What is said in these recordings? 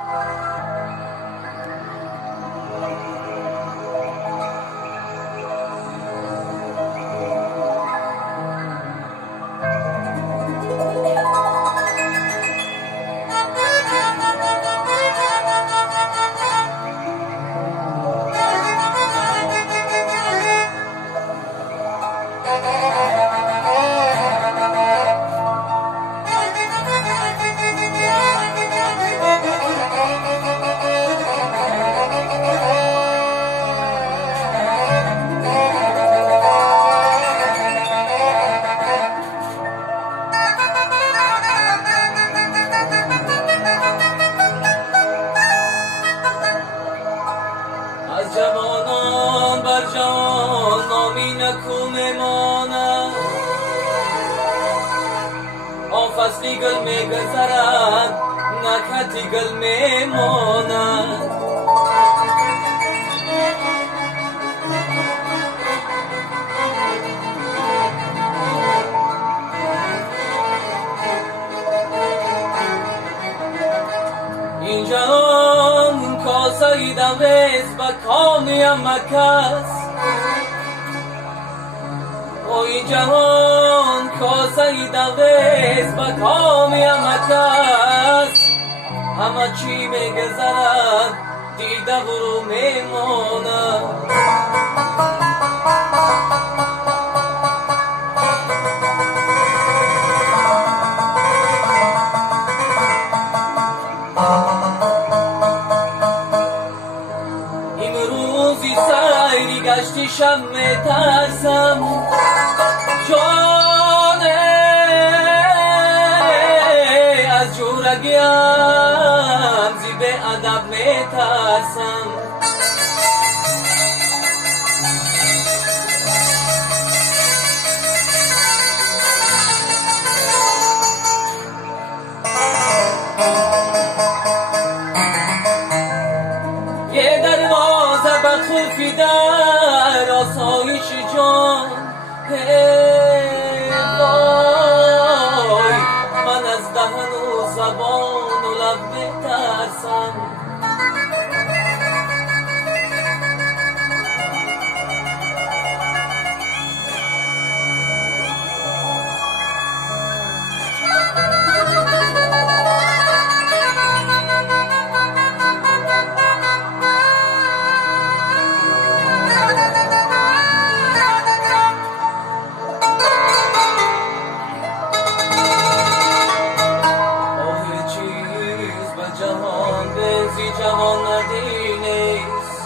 از جوانان بر جان نامی نکو میماند، آن فصلی گل میگذرد نکهتی گل میماند. این جهان کاسه دمیز به کامی مکس، این جهان کاسه دمیز به کامی مکس، همه چی میگذرد دیده برو میماند. امروزی سیری گشتیشم میترسم جانه، از جورگیم زی به ادب میترسم. یه دروازه بخوفی در آسایش جان، وای من از دهن و زبان و لب میترسم. جهان بنزی جوان مردی نیست،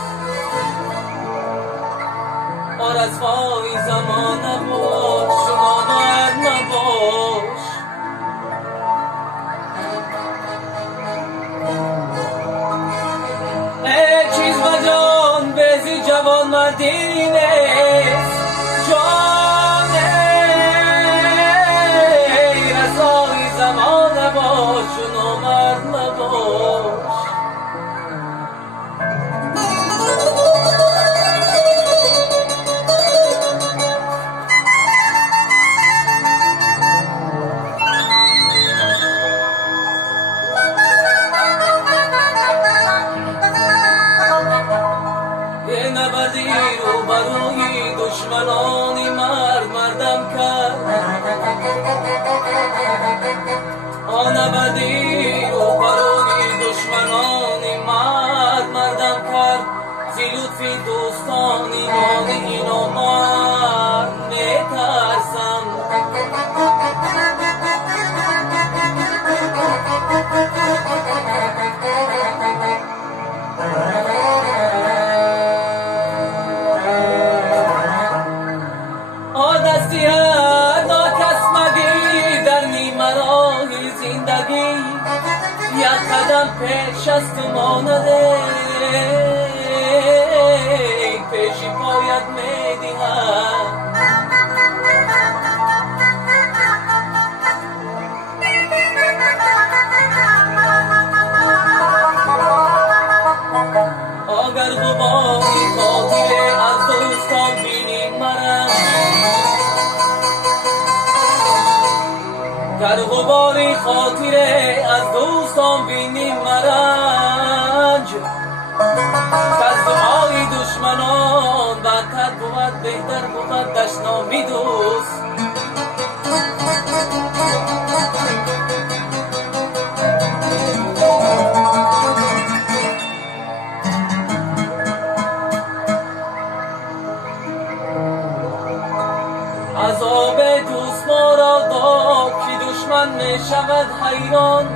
آرزوهای زمان نباش شما مرد نباش. ای چیز به جان بنزی جوان مردی نیست، جان ای رسای زمان نباش شما مرد نباش. یه نبردی رو بروی دشمنانی مرد مردم کرد، آن نبردی رو بروی دشمنانی مرد مردم کرد، زی لطفی دوستانی مانی اینو مرد میترسم. دستی هر ناکس مگی در نیمه راهی زندگی، یک قدم پیش از تو مانده پیشی پایت میدهد. اگر غباری خاطره از دوستان بینی مرم، گر غباری خاطره از دوستان بینی مرم، شود حیران.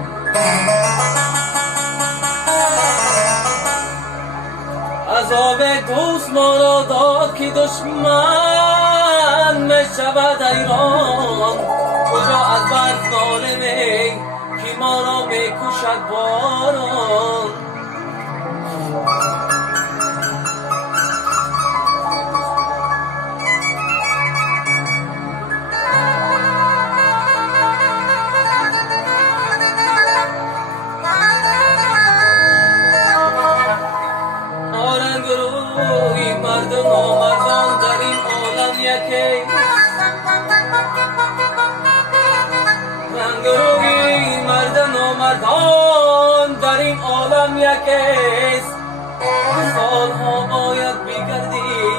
عذاب دوست ما را داد که دشمن می شود حیران. کجا از برف ناله می که ما را می کشد باران. مردم و مردان در این عالم یکی، رنگ روی مردم و مردان در این عالم یکیست. سالها باید بگردی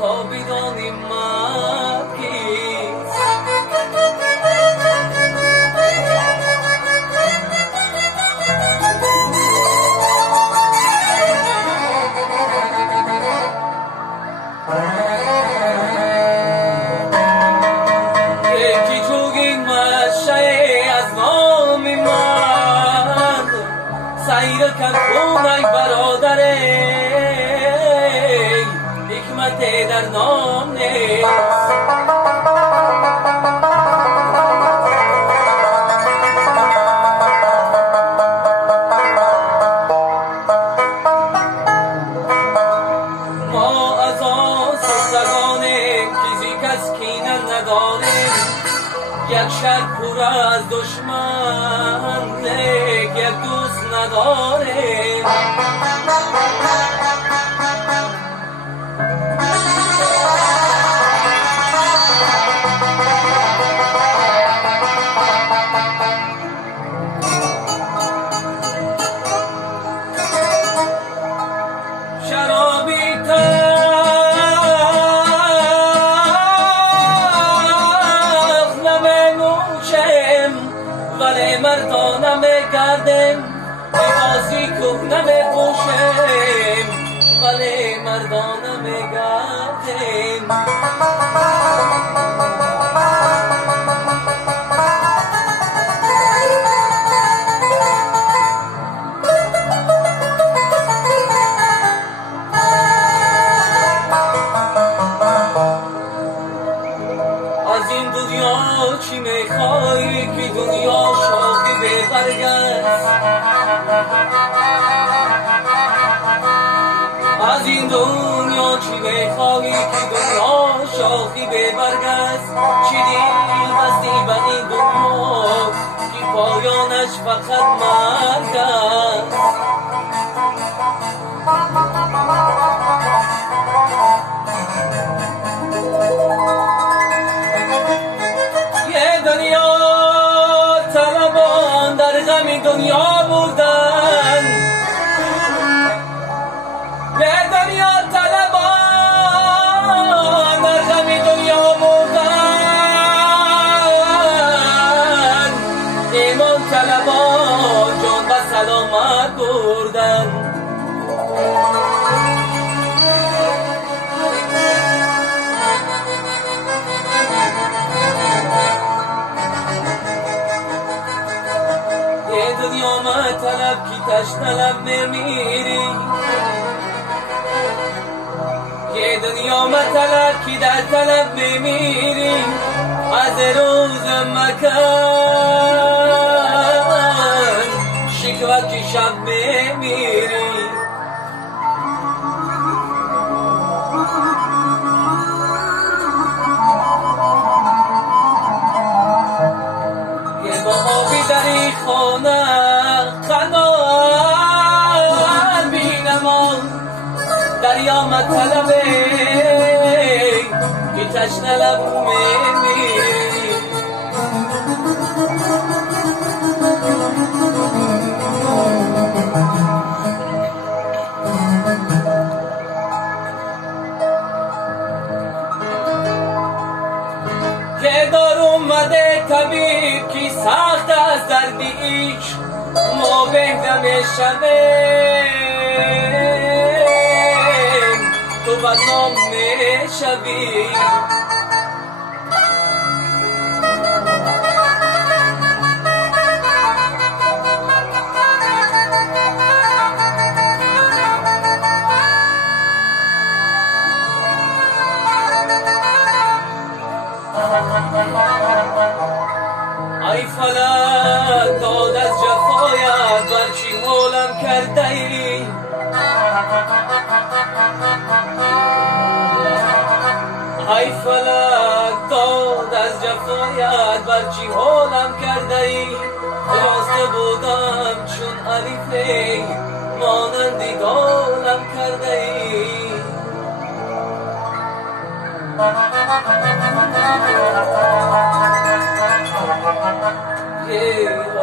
تا بدانیم مرد کیست. یکی جوگی مشه از نام مرد، سیر کن خونای برادره، حکمت در نام نیست. ما از آن سستگانیم که کس کینه نداریم، یک شهر پر از دشمن لیک یک دوست نداریم. شرابی ولی مردانه میگردیم، لباسی کهنه میپوشیم، ولی مردانه میگردیم. از این دنیا چی میخوایی که دنیا شاخی ببرگ است؟ از این دنیا چی میخوایی که دنیا شاخی ببرگ است؟ چی دل بستی به این دنیا که پایانش فقط مرگ است؟ دنیا بودن به دنیا طلبان، در غم دنیا بودن، ایمان طلبان جان و سلامت بردن. دنیا طلب کی تشنه لب میمیری، یه دنیا طلب کی در طلب میمیری، از روز مکان شکوت کی شب میمیری. یه با آبی دری خانه خنان بینمان، دریا مطلبه که تشنه لب میمیری. که دار اومده طبیب کی سخت از درد عشق، ما بهدم شویم تو بدنام میشوی. کرده ای ای فلک داد از جفایت برچی حالم کرده ای راسته بودم چون الف مانندی گالم کرده ای راست بودم چون الف مانندی گالم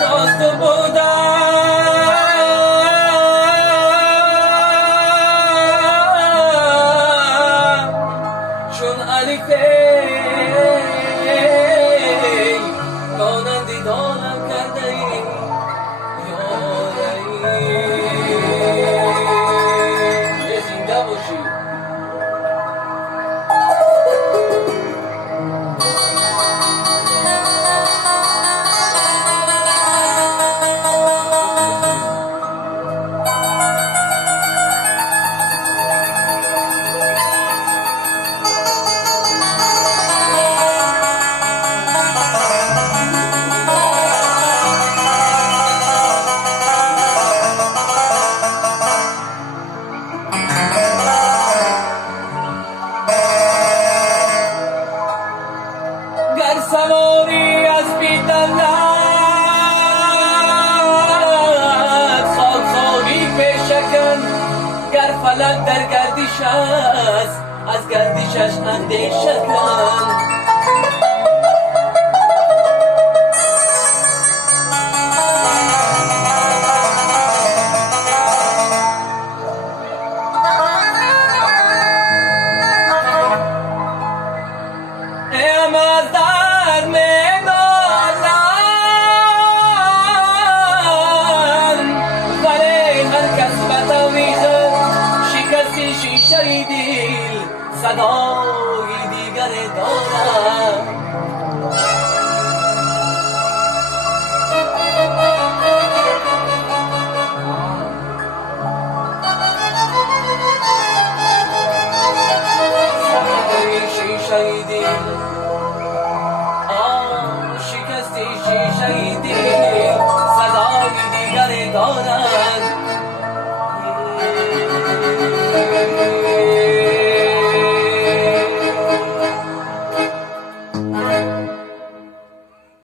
راست بودم چون الف مانندی دانم کرده ای زنده باشی گر سواری از بیدلت خاکخواری پیشکن گر فلک در گردش است از گردشش اندیشه کن شیشه دل صدای دیگر دارم